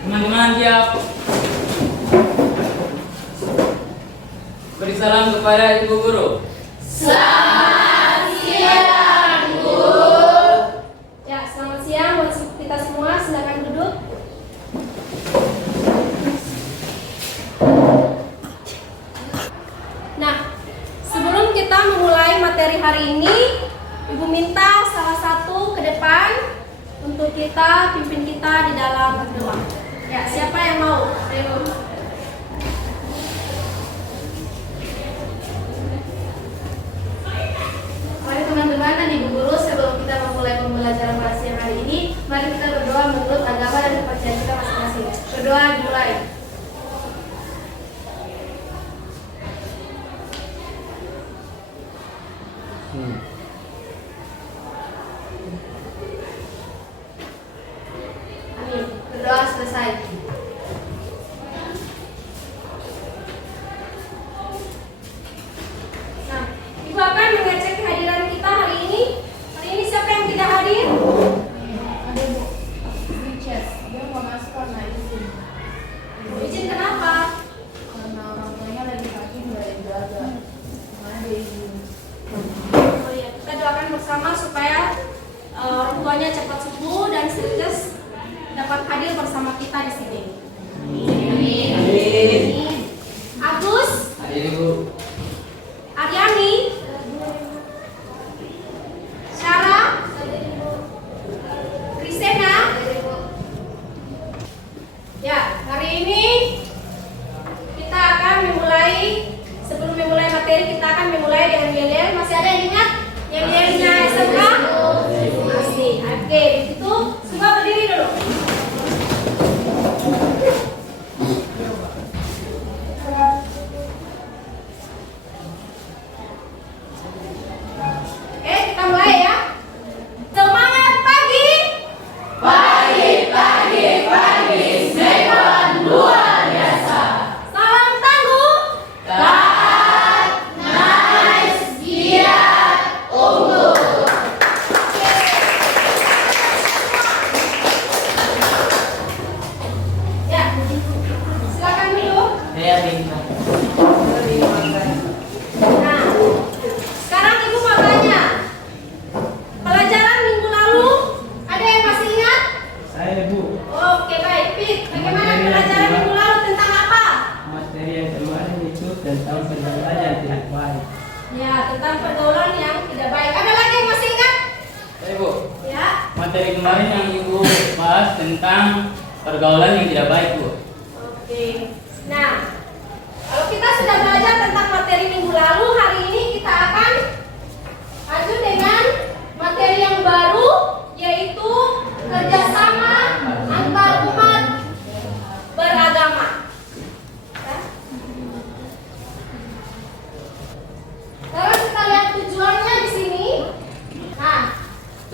Teman-teman siap. Beri salam kepada Ibu Guru. Selamat siang, Bu. Ya, selamat siang buat kita semua. Silakan duduk. Nah, sebelum kita memulai materi hari ini, Ibu minta salah satu ke depan untuk kita pimpin kita di dalam berdoa. Ya, siapa yang mau? Ayo. Mari teman-teman dan Ibu Guru, sebelum kita memulai pembelajaran bahasa siang hari ini, mari kita berdoa menurut agama dan kepercayaan kita masing-masing. Berdoa dimulai. Amin. Berdoa selesai. Nah, Ibu akan mengecek kehadiran kita hari ini. Hari ini siapa yang tidak hadir? Ada Bu, Richard, dia mau masuk karena izin. Izin kenapa? Karena orang tuanya lagi sakit nggak ada yang jaga. Mana dia izin. Oh iya, kita doakan bersama supaya orang tuanya cepat sembuh dan Sirius dapat hadir bersama kita di sini. Amin. Agus, Hadir Ibu. Aryani, Syara, Krisena. Ya, hari ini kita akan memulai. Sebelum memulai materi, kita akan memulai dengan yel-yel. Masih ada yang ingat yel-yelnya SMK? Masih. Oke, begitu. Semua berdiri dulu. Kita mulai ya. Semangat pagi. Pagi, sekolah luar biasa. Salam tangguh. Taat, nice, giat, unggul. Ya, silakan dulu. Saya Bintang. Nah, sekarang Ibu mau tanya. Pelajaran minggu lalu ada yang masih ingat? Saya Bu. Oke, baik. Pit, bagaimana pelajaran minggu lalu tentang apa? Materi yang kemarin itu tentang pergaulan yang tidak baik. Ya, tentang pergaulan yang tidak baik. Ada lagi yang masih ingat? Saya Bu. Ya. Materi kemarin yang Ibu bahas tentang pergaulan yang tidak baik Bu. Oke. Nah, kalau kita sudah belajar tentang materi minggu lalu, hari ini kita akan lanjut dengan materi yang baru, yaitu kerjasama antar umat beragama. Ya. Sekarang kita lihat tujuannya di sini. Nah,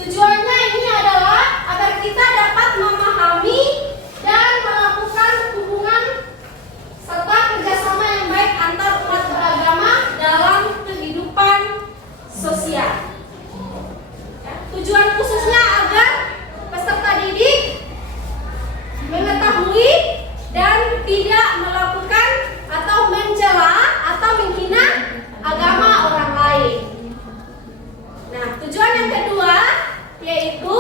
tujuannya ini adalah agar kita dapat memahami dan melakukan hubungan serta kerjasama yang baik antar umat beragama dalam kehidupan sosial. Ya, tujuan khususnya agar peserta didik mengetahui dan tidak melakukan atau mencela atau menghina agama orang lain. Nah, tujuan yang kedua yaitu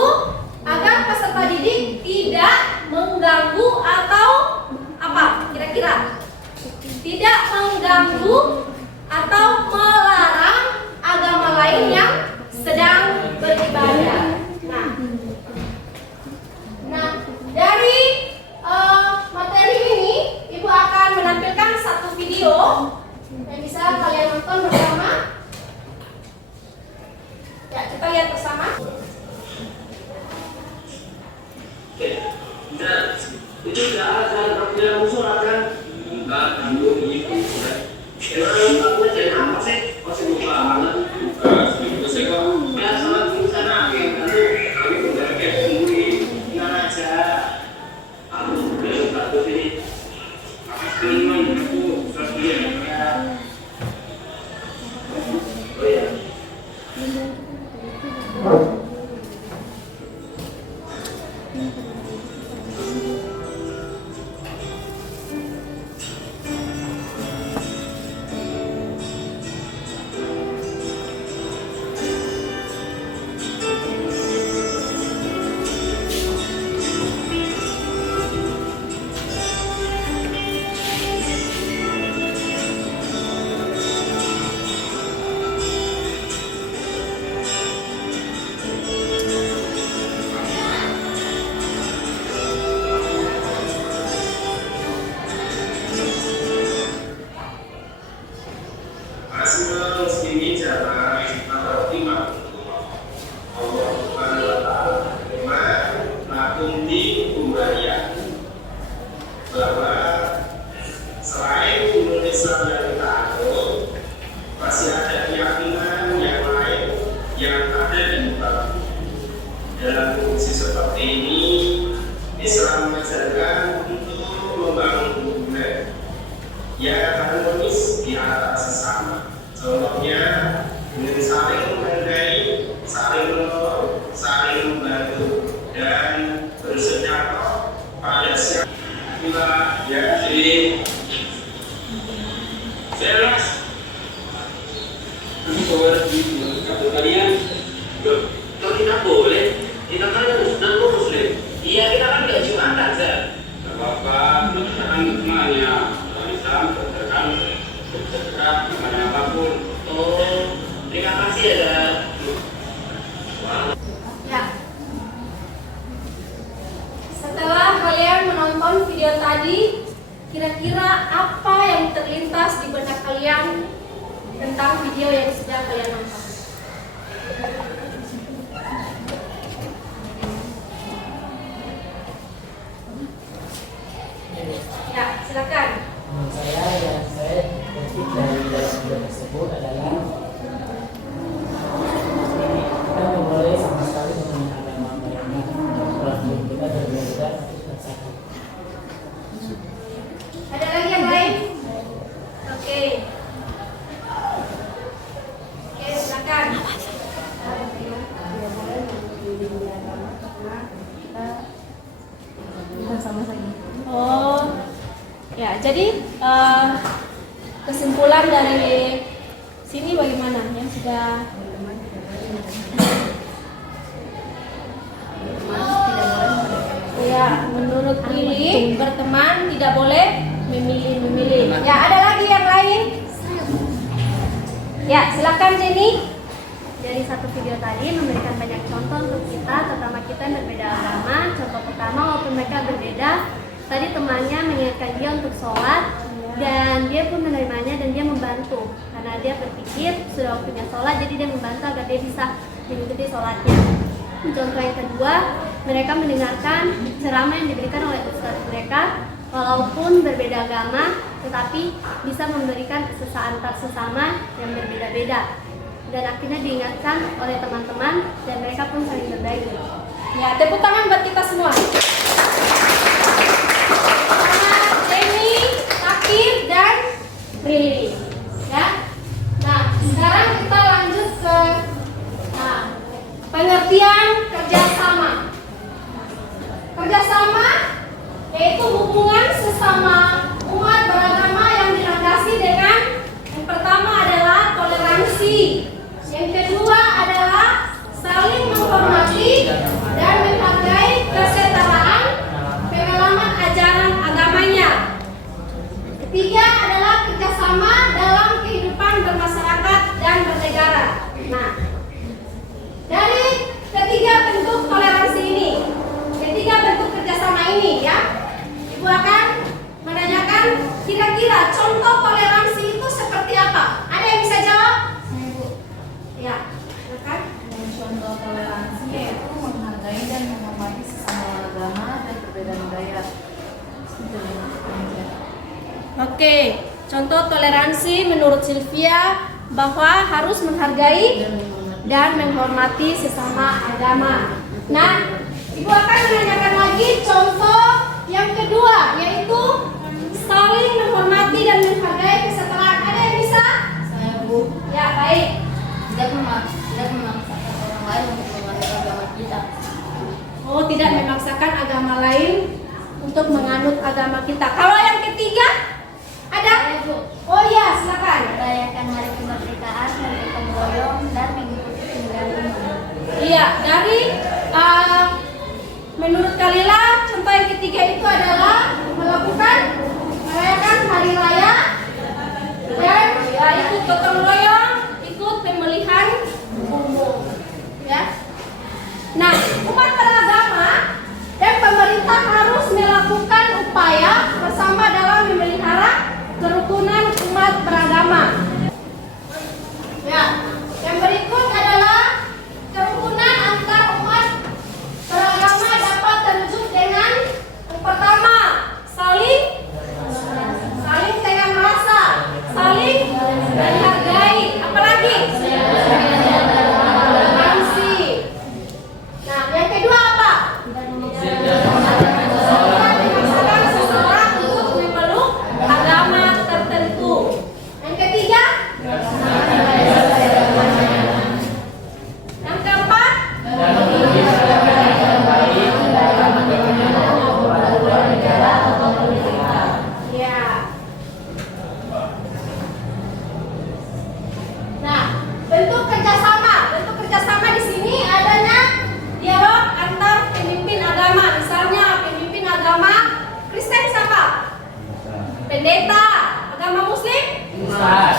agar peserta didik tidak mengganggu atau apa? Kira-kira tidak mengganggu atau melarang agama lain yang sedang beribadah. Nah, dari materi ini Ibu akan menampilkan satu video yang bisa kalian nonton bersama. Ya, kita lihat bersama. Dan itu tidak ada tidak musuh kan? Enggak, kamu itu sudah. Emang aku jadi apa sih? Masih lupa banget. Itu sih kok. Ya salah di sana. Nanti kami udah kayak sendiri. Gimana aja? Aku udah satu sini. Aku kelima itu sekian ya. Oh ya. lakum dinukum waliya, bahwa selain umat Islam yang taat, masih ada keyakinan yang lain yang ada di muka. Dalam kondisi seperti ini, Islam mengajarkan untuk membangun hubungan yang harmonis di antara sesama. Contohnya dengan saling menghargai, saling menolong, saling membantu, dan bersedekah pada siapa ya. Jadi jelas nanti kalau di kantor kalian kalau tidak boleh, kita kan muslim. Iya, kita kan nggak jumatan, Zah. Gak apa-apa, kita kan temannya orang Islam, berdekat dengan apapun. Oh, terima kasih ya, Zah. Ya. Setelah kalian menonton video tadi, kira-kira apa yang terlintas di benak kalian tentang video yang sudah kalian nonton? Ya, silakan. Menurut saya yang saya petik dari dalam video tersebut adalah kita memulai sama sekali dengan agama mereka. Kalau kita berbeda tapi satu. Ada lagi yang lain? Oke. Oke, silakan. Oh, ya. Jadi kesimpulan dari sini bagaimana? Yang sudah ya, menurut Lili berteman tidak boleh memilih. Ya, ada lagi yang lain? Ya, silakan Jenny. Dari satu video tadi memberikan banyak contoh untuk kita, terutama kita yang berbeda agama. Contoh pertama, walaupun mereka berbeda, tadi temannya mengingatkan dia untuk sholat, dan dia pun menerimanya dan dia membantu karena dia berpikir sudah waktunya sholat, jadi dia membantu agar dia bisa mengikuti sholatnya. Contoh yang kedua, mereka mendengarkan ceramah yang diberikan oleh ustaz mereka, walaupun berbeda agama, tetapi bisa memberikan antar sesama yang berbeda-beda. Dan akhirnya diingatkan oleh teman-teman dan mereka pun saling berbagi. Ya, tepuk tangan buat kita semua. Selamat Jenny, Takir, dan Riri. Ya. Nah, sekarang kita lanjut ke pengertian kerjasama. Kerjasama yaitu hubungan sesama umat beragama yang dilandasi dengan yang pertama adalah toleransi. Yang kedua adalah saling menghormati dan menghargai kesetaraan pengalaman ajaran agamanya. Ketiga adalah kerjasama dalam kehidupan bermasyarakat dan bernegara. Nah, dari ketiga bentuk toleransi ini, ketiga bentuk kerjasama ini, ya, Ibu akan menanyakan kira-kira contoh toleransi itu seperti apa? Ada yang bisa jawab? Ya, silakan. Contoh toleransi yaitu menghargai dan menghormati sesama agama dan perbedaan budaya. Oke, contoh toleransi menurut Sylvia bahwa harus menghargai dan menghormati sesama agama. Nah, Ibu akan menanyakan lagi contoh yang kedua, yaitu saling menghormati dan menghargai kesetaraan. Ada yang bisa? Saya, Bu. Ya, baik. Tidak memaksakan orang lain untuk menganut agama kita. Oh, tidak memaksakan agama lain untuk menganut agama kita. Kalau yang ketiga, ada? Saya, Bu. Oh iya, silakan. Merayakan hari kemerdekaan dan gotong royong dan mengikuti 9/5. Iya, dari menurut Kalila, contoh yang ketiga itu adalah melakukan merayakan hari raya dan ikut gotong royong, ikut pemilihan umum, ya. Nah, umat beragama dan pemerintah harus melakukan upaya bersama dalam memelihara kerukunan umat beragama. Ya, yang berikut adalah kerukunan antar Nah, yang kedua apa? Memaksakan seseorang untuk memeluk agama tertentu. Yang ketiga? Yang keempat? Ya. Nah, bentuk kerjasama di sini adanya dialog antar pemimpin agama. Misalnya pemimpin agama Kristen siapa? Pendeta. Agama Muslim? Ustaz.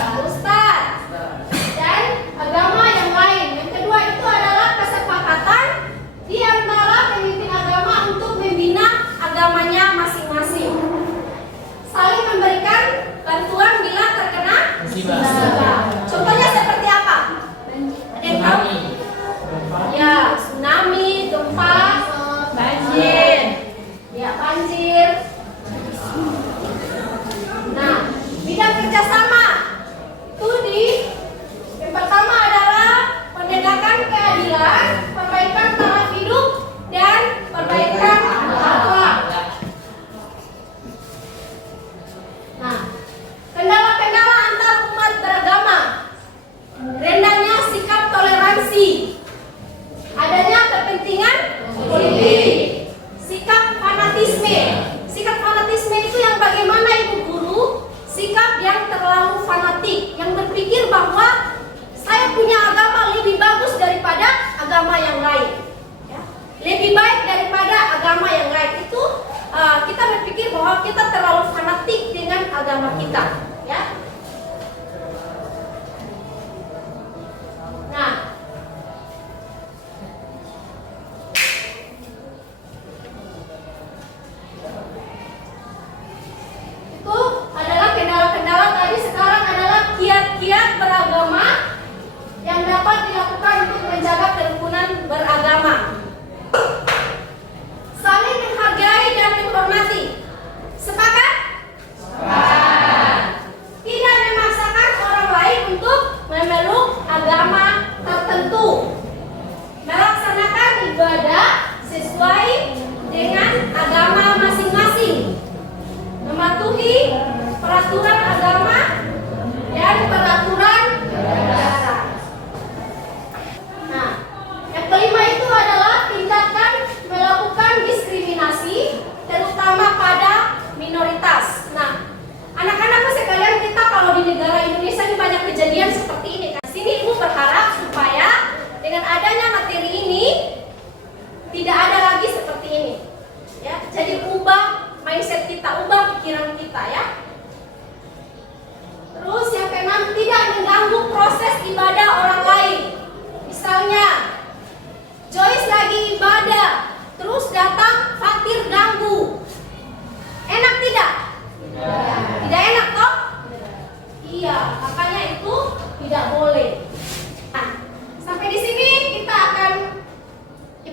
Dan agama yang lain. Yang kedua itu adalah kesepakatan di antara pemimpin agama untuk membina agamanya masing-masing. Saling memberikan bantuan bila terkena musibah. Contohnya seperti apa? Ada yang tahu? Ya, tsunami, gempa, banjir. Ya, banjir. Nah, bidang kerjasama itu yang pertama adalah penegakan keadilan, perbaikan taraf hidup, dan perbaikan akhlak. Nah, kendala-kendala antar umat beragama, rendahnya sikap toleransi, adanya kepentingan politik, sikap fanatisme. Sikap fanatisme itu yang bagaimana Ibu Guru? Sikap yang terlalu fanatik, yang berpikir bahwa saya punya agama lebih bagus daripada agama yang lain, ya. Lebih baik daripada agama yang lain. Itu kita berpikir bahwa kita terlalu fanatik dengan agama kita, ya. Nah, itu adalah kendala-kendala tadi. Sekarang adalah kiat-kiat beragama yang dapat dilakukan untuk menjaga kerukunan beragama. Saling menghargai dan menghormati. Sepakat? Sepakat. Tidak memaksakan orang lain untuk memeluk agama tertentu. Melaksanakan ibadah sesuai dengan agama masing-masing. Mematuhi peraturan agama dan peraturan negara. Nah, yang kelima itu adalah tindakan melakukan diskriminasi, terutama pada minoritas. Nah, anak-anakku sekalian, kita kalau di negara Indonesia ini banyak kejadian seperti ini. Di sini Ibu berharap supaya dengan adanya materi ini tidak ada lagi seperti ini. Ya, jadi ubah mindset kita, ubah pikiran kita, ya. Terus yang keenam, tidak mengganggu proses ibadah orang lain. Misalnya Joyce lagi ibadah, terus datang Fatir ganggu. Enak tidak? Tidak enak toh? Iya, makanya itu tidak boleh. Nah, sampai di sini Ibu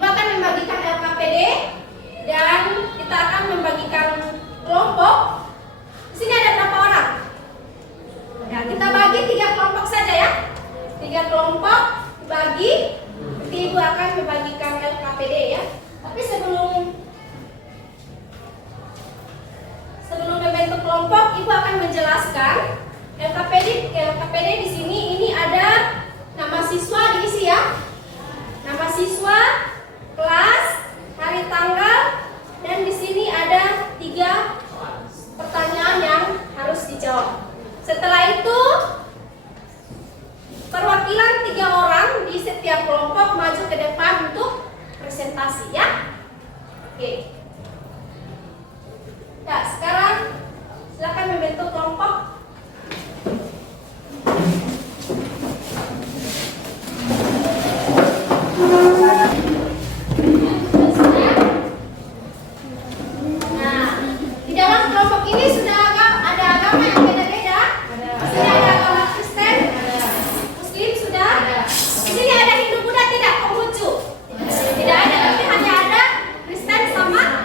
akan membagikan LKPD dan kita akan membagikan kelompok. Di sini ada berapa orang? Ya, kita bagi 3 kelompok saja, ya. 3 kelompok dibagi. Nanti Ibu akan membagikan LKPD, ya. Tapi sebelum membentuk kelompok, Ibu akan menjelaskan LKPD di sini. Ini ada nama siswa diisi, ya. Nama siswa, kelas, hari tanggal, dan di sini ada 3 pertanyaan yang harus dijawab. Setelah itu perwakilan 3 orang di setiap kelompok maju ke depan untuk presentasi, ya. Oke. Ya, sekarang silakan membentuk kelompok. Nah, di dalam kelompok ini sudah ada agama yang beda-beda. Sudah ada agama Kristen, Muslim sudah. Di sini ada Hindu Buddha tidak? Konghucu tidak ada, tapi hanya ada Kristen sama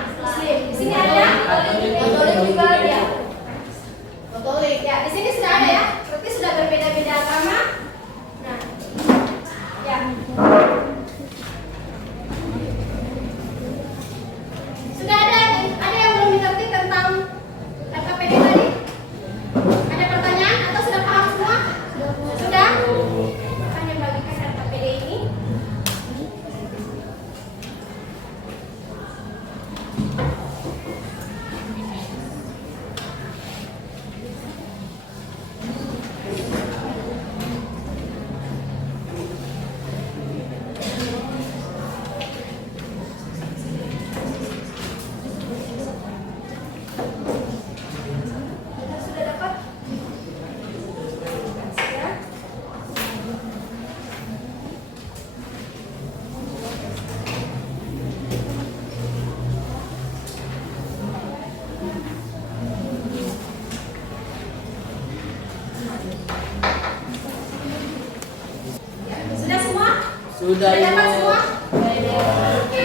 Sudah Sudah dapat Ibu. semua? Oke.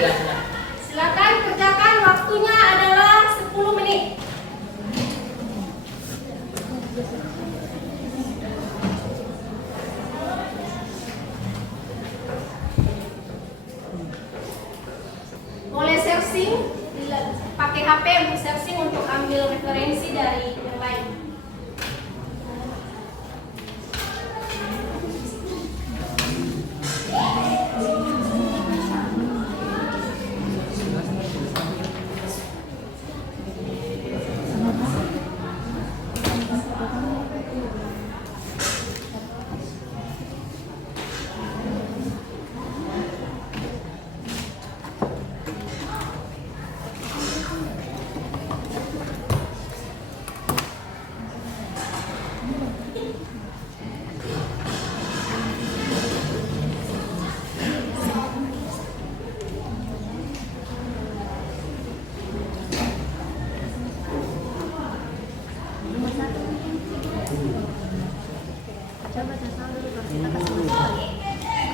Silakan kerjakan, waktunya adalah 10 menit. Boleh searching, pakai HP untuk searching untuk ambil referensi dari yang lain.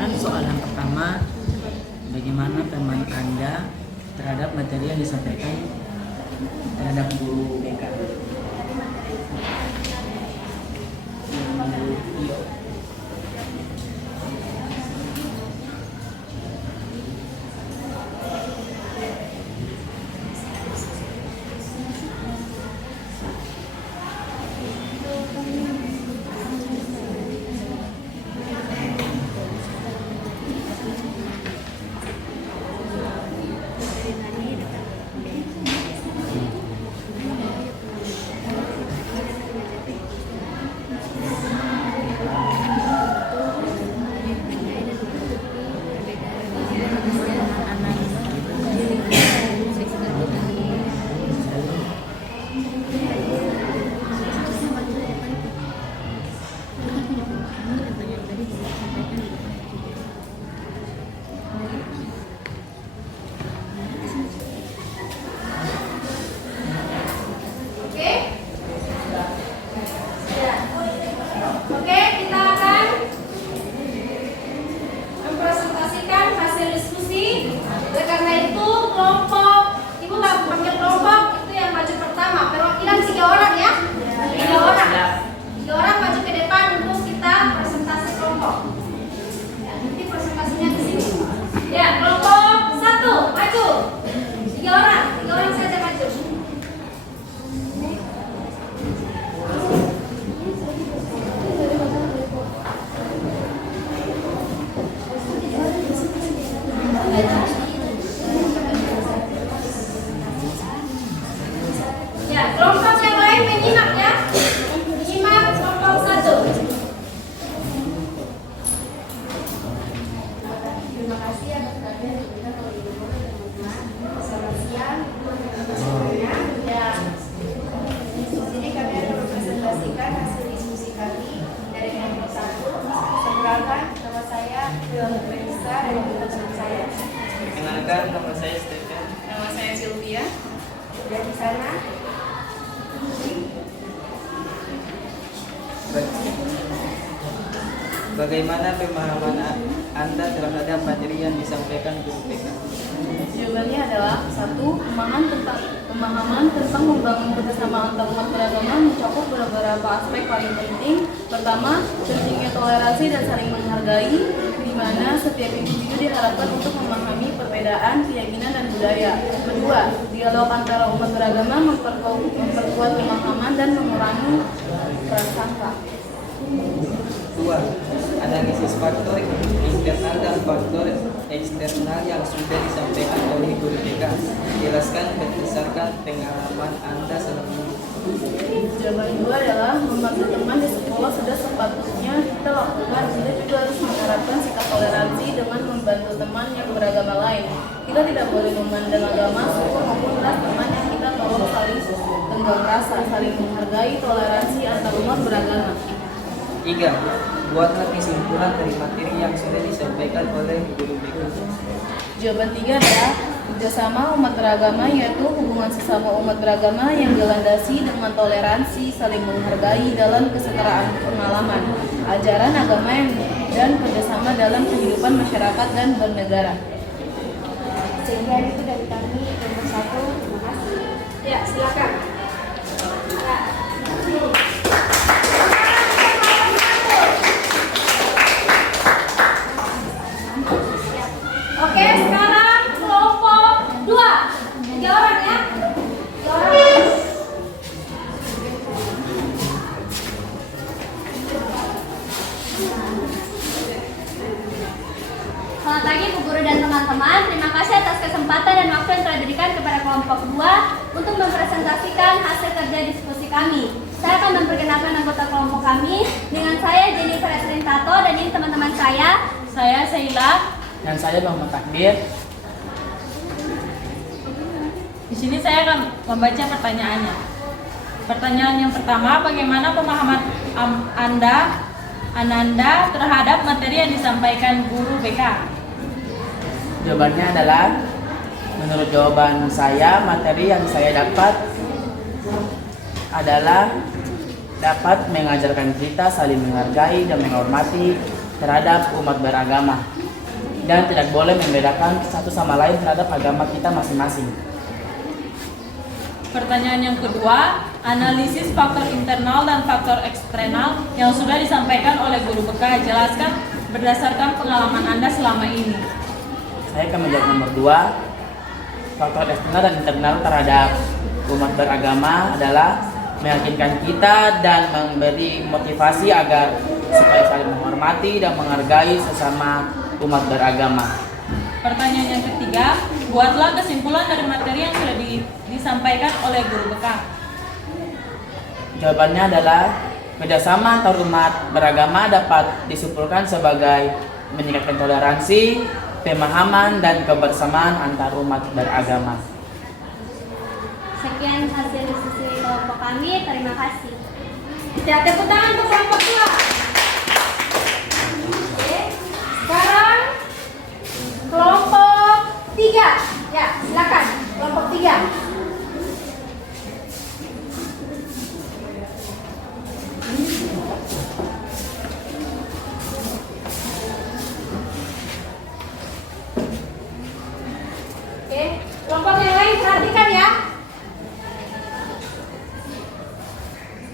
Kan soalan pertama, bagaimana pemahaman Anda terhadap materi yang disampaikan terhadap guru BK? Oke? Ya. Oke, kita akan mempresentasikan hasil diskusi. Oleh karena itu, kelompok, Ibu nggak panggil kelompok, itu yang maju pertama. Perwakilan 3 orang ya? 3 orang. 3 orang maju ke depan untuk kita presentasi kelompok. Ya, nanti presentasinya di sini. Ya, kelompok 1 maju. 3 orang, 3 orang saja maju. Ya, kelompok yang lain menyimak ya. Menyimak kelompok 1. Terima kasih atas perhatian yang diberikan oleh Ibu Guru dan teman-teman. Selamat siang, semuanya. Ya, di sini kami akan mempresentasikan hasil diskusi kami dari kelompok 1. Perkenalkan, nama saya Dewan Prenisa dari teman saya. Perkenalkan, nama saya Stephen. Nama saya Sylvia. Dan di sana Bagaimana pemahaman Anda terhadap materi yang disampaikan guru BK? Jawabannya adalah 1. Pemahaman tentang membangun kerjasama antar umat beragama mencakup beberapa aspek paling penting. Pertama, pentingnya toleransi dan saling menghargai, di mana setiap individu diharapkan untuk memahami perbedaan keyakinan dan budaya. Kedua, dialog antara umat beragama memperkuat pemahaman dan mengurangi prasangka. 2. Analisis faktor internal dan faktor eksternal yang sudah disampaikan oleh guru BK. Jelaskan berdasarkan pengalaman Anda selama ini. Jawaban kedua adalah membantu teman di sekolah sudah sepatutnya kita lakukan. Kita juga harus menerapkan sikap toleransi dengan membantu teman yang beragama lain. Kita tidak boleh memandang agama, suku maupun ras teman yang kita tolong saling tenggang rasa, saling menghargai, toleransi antar umat beragama. 3. Buatlah kesimpulan dari materi yang sudah disampaikan oleh guru BK. Jawaban 3 adalah kerjasama umat beragama, yaitu hubungan sesama umat beragama yang dilandasi dengan toleransi, saling menghargai dalam kesetaraan pengalaman, ajaran agama dan kerjasama dalam kehidupan masyarakat dan bernegara. Sekian itu dari kami kelompok 1. Terima kasih. Ya, silakan. Oke, sekarang kelompok 2. 3 orang ya. 3 orang. Selamat pagi Bu Guru dan teman-teman. Terima kasih atas kesempatan dan waktu yang telah diberikan kepada kelompok 2 untuk mempresentasikan hasil kerja diskusi kami. Saya akan memperkenalkan anggota kelompok kami. Dengan saya Jennifer Esrin Tato dan ini teman-teman saya. Saya Sheila. Dan saya Muhammad Takbir. Di sini saya akan membaca pertanyaannya. Pertanyaan yang pertama, bagaimana pemahaman Ananda terhadap materi yang disampaikan guru BK? Jawabannya adalah, menurut jawaban saya, materi yang saya dapat adalah dapat mengajarkan kita saling menghargai dan menghormati terhadap umat beragama dan tidak boleh membedakan satu sama lain terhadap agama kita masing-masing. Pertanyaan yang kedua, analisis faktor internal dan faktor eksternal yang sudah disampaikan oleh guru BK. Jelaskan berdasarkan pengalaman Anda selama ini. Saya akan menjawab nomor 2. Faktor eksternal dan internal terhadap umat beragama adalah meyakinkan kita dan memberi motivasi agar supaya saling menghormati dan menghargai sesama umat beragama. Pertanyaan yang ketiga, buatlah kesimpulan dari materi yang sudah disampaikan oleh guru BK. Jawabannya adalah kerjasama antar umat beragama dapat disimpulkan sebagai meningkatkan toleransi, pemahaman, dan kebersamaan antar umat beragama. Sekian hasil diskusi kelompok kami. Terima kasih. Ya, tepuk tangan untuk kelompok 2. Oke. Sekarang kelompok 3. Ya, silakan. Kelompok 3. Oke, kelompok yang lain perhatikan ya.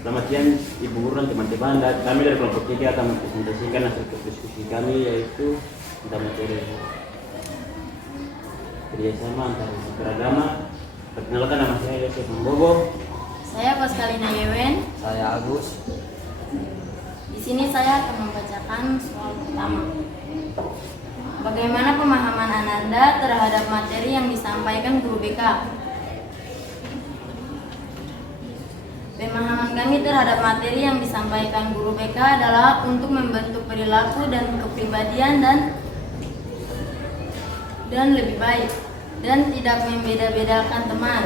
Selamat siang Ibu Guru dan teman-teman. Kami dari kelompok 3 akan mempresentasikan hasil diskusi kami, yaitu tentang materi kerjasama antar beragama. Perkenalkan, nama saya Yosef Mambogo. Saya Paskalina Yewen. Saya Agus. Di sini saya akan membacakan soal pertama. Bagaimana pemahaman Ananda terhadap materi yang disampaikan guru BK? Pemahaman kami terhadap materi yang disampaikan guru BK adalah untuk membentuk perilaku dan kepribadian dan lebih baik dan tidak membeda-bedakan teman.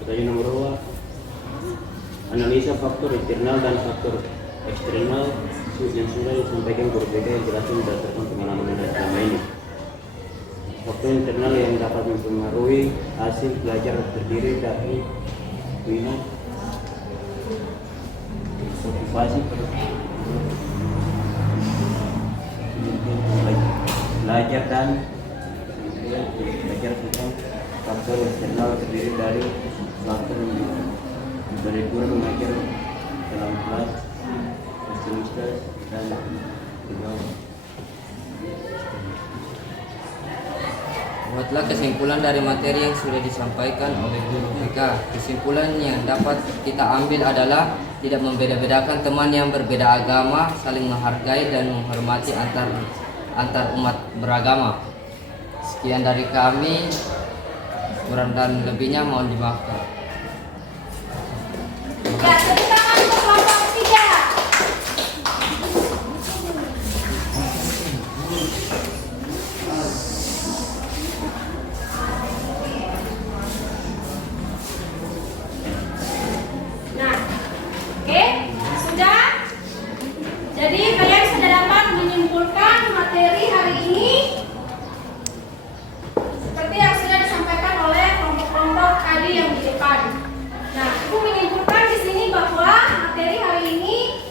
Pertanyaan nomor 2. Analisa faktor internal dan faktor eksternal yang sudah disampaikan guru BK yang jelaskan berdasarkan pengalaman Anda selama ini. Faktor internal yang dapat mempengaruhi hasil belajar terdiri dari minat, motivasi, belajar dan belajar tentang faktor eksternal terdiri dari faktor dari guru mengajar dalam kelas, fasilitas dan pegawai. Buatlah kesimpulan dari materi yang sudah disampaikan oleh guru BK. Kesimpulan yang dapat kita ambil adalah tidak membeda-bedakan teman yang berbeda agama, saling menghargai dan menghormati antar umat beragama. Sekian dari kami, kurang dan lebihnya mohon dimaafkan. Ya, tepuk tangan untuk kelompok 3. Nah, oke, sudah. Jadi kalian sudah dapat menyimpulkan materi hari ini seperti yang sudah disampaikan oleh kelompok-kelompok tadi yang di depan. Nah, aku menyimpulkan di sini bahwa materi hari ini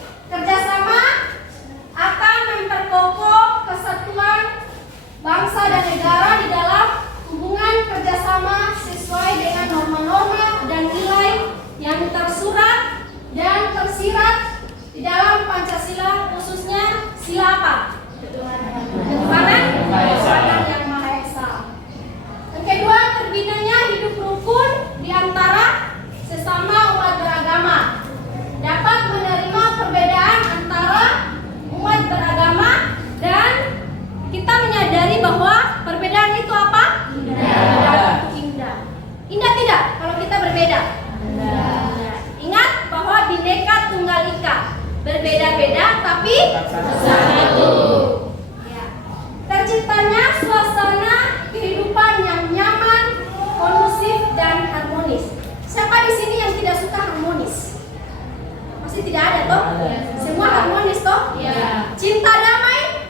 Semua harmonis toh? Iya. Cinta damai?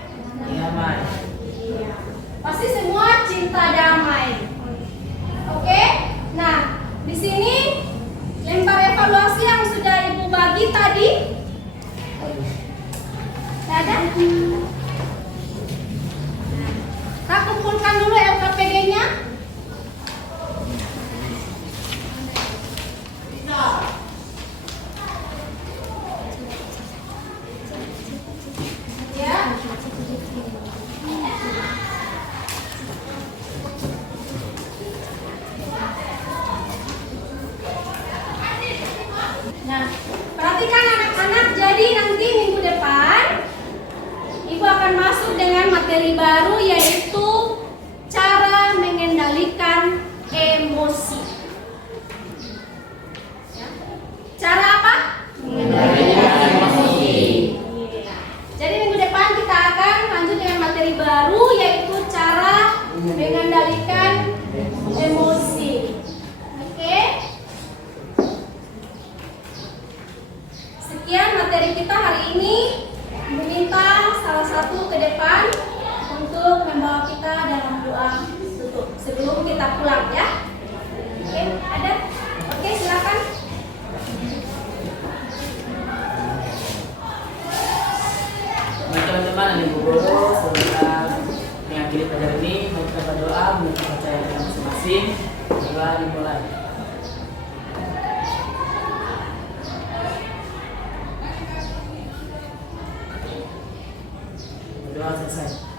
Damai. Pasti semua cinta damai. Oke? Nah, di sini lempar evaluasi yang sudah Ibu bagi tadi. Ada? Kita kumpulkan dulu LKPD-nya. Ya. Nah, perhatikan anak-anak, jadi nanti minggu depan Ibu akan masuk dengan materi baru yaitu cara mengendalikan emosi. Ya. Cara apa? Mengendalikan emosi. Jadi minggu depan kita akan lanjut dengan materi baru yaitu cara mengendalikan emosi. Oke? Sekian materi kita hari ini. Meminta salah satu ke depan untuk membawa kita dalam doa tutup sebelum kita pulang ya. Oke, ada? Oke, silakan. Baik teman-teman dan ibu guru, setelah mengakhiri pelajaran ini, mari kita berdoa menuju percaya kita masing-masing. Doa dimulai. Berdoa selesai.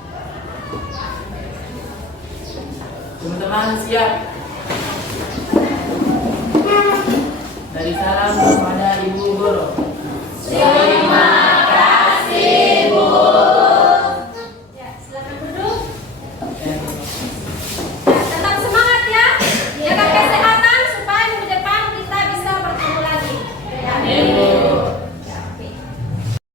Teman-teman siap? Dari salam kepada ibu guru. Ya, silakan duduk. Ya, tetap semangat ya. Jaga kesehatan supaya minggu depan kita bisa bertemu lagi. Ya.